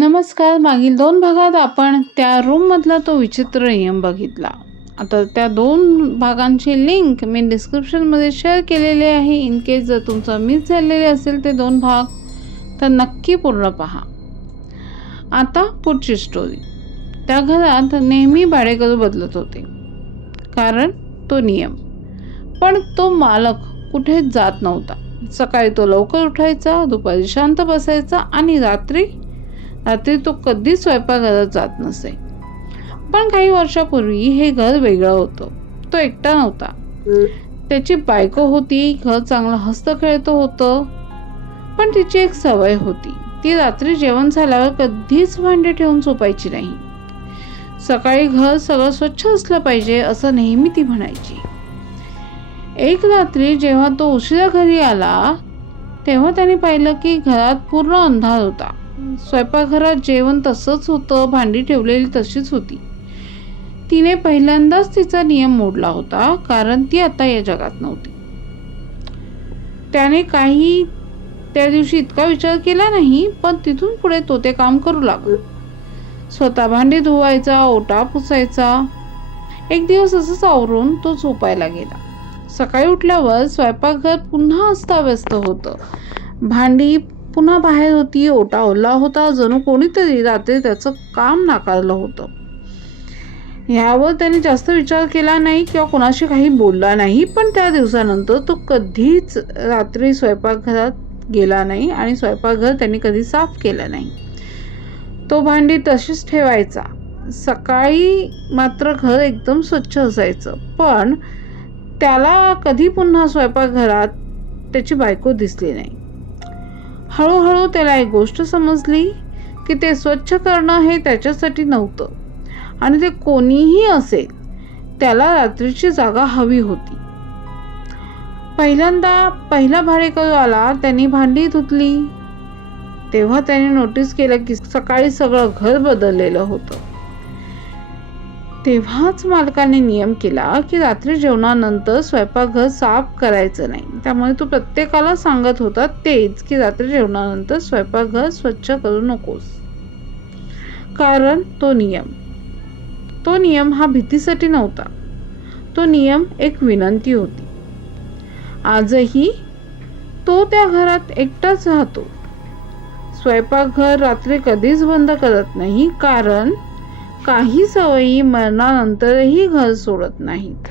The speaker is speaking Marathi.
नमस्कार. मागील 2 भागात आपण त्या रूममधला तो विचित्र नियम बघितला. आता त्या 2 भागांची लिंक मी डिस्क्रिप्शनमध्ये शेअर केलेली आहे. इन केस जर तुमचा मिस झालेले असेल ते 2 भाग तर नक्की पूर्ण पहा. आता पुढची स्टोरी. त्या घरात नेहमी भाडेकरू बदलत होते, कारण तो नियम. पण तो मालक कुठेच जात नव्हता. सकाळी तो लवकर उठायचा, दुपारी शांत बसायचा आणि रात्री तो कधीच स्वयंपाकघरात जात नसे. पण काही वर्षापूर्वी हे घर वेगळं होतं. तो एकटा नव्हता. त्याची बायको होती. घर चांगलं हसतं खेळतं होतं. पण तिची एक सवय होती. ती रात्री जेवण झाल्यावर कधीच भांडे ठेवून झोपायची नाही. सकाळी घर सगळं स्वच्छ असलं पाहिजे असं नेहमी ती म्हणायची. एक रात्री जेव्हा तो उशिरा घरी आला तेव्हा त्याने पाहिलं की घरात पूर्ण अंधार होता. स्वयंपाकघरात जेवण तसंच होतं, भांडी ठेवलेली तशीच होती. तिने पहिल्यांदाच तिचा नियम मोडला होता, कारण ती आता या जगात नव्हती. त्याने काही त्या दिवशी इतका विचार केला नाही, पण तिथून पुढे तो ते काम करू लागला. स्वतः भांडी धुवायचा, ओटा पुसायचा. एक दिवस असंच आवरून तो झोपायला गेला. सकाळी उठल्यावर स्वयंपाकघर पुन्हा अस्ताव्यस्त होतं. भांडी पुन्हा बाहेर होती, ओटा ओला होता. जणू कोणीतरी रात्री त्याचं काम नाकारलं होतं. ह्यावर त्याने जास्त विचार केला नाही किंवा कोणाशी काही बोलला नाही. पण त्या दिवसानंतर तो कधीच रात्री स्वयंपाकघरात गेला नाही आणि स्वयंपाकघर त्यांनी कधी साफ केलं नाही. तो भांडी तशीच ठेवायचा. सकाळी मात्र घर एकदम स्वच्छ असायचं. पण त्याला कधी पुन्हा स्वयंपाकघरात त्याची बायको दिसली नाही. हळूहळू त्याला एक गोष्ट समजली की ते स्वच्छ करणं हे त्याच्यासाठी नव्हतं आणि ते कोणीही असेल त्याला रात्रीची जागा हवी होती. पहिला भाडेकरू आला. त्यांनी भांडी धुतली. तेव्हा त्याने नोटीस केलं की सकाळी सगळं घर बदललेलं होतं. तेव्हाच मालकाने नियम केला की रात्री जेवणानंतर स्वयंपाकघर साफ करायचं नाही. त्यामुळे तो प्रत्येकाला सांगत होता तेच की रात्री जेवणानंतर स्वयंपाकघर स्वच्छ करू नकोस. कारण तो नियम हा भीतीसाठी नव्हता. तो नियम एक विनंती होती. आजही तो त्या घरात एकटाच राहतो. स्वयंपाकघर रात्री कधीच बंद करत नाही, कारण काही सवयी मरणानंतरही घर सोडत नाहीत.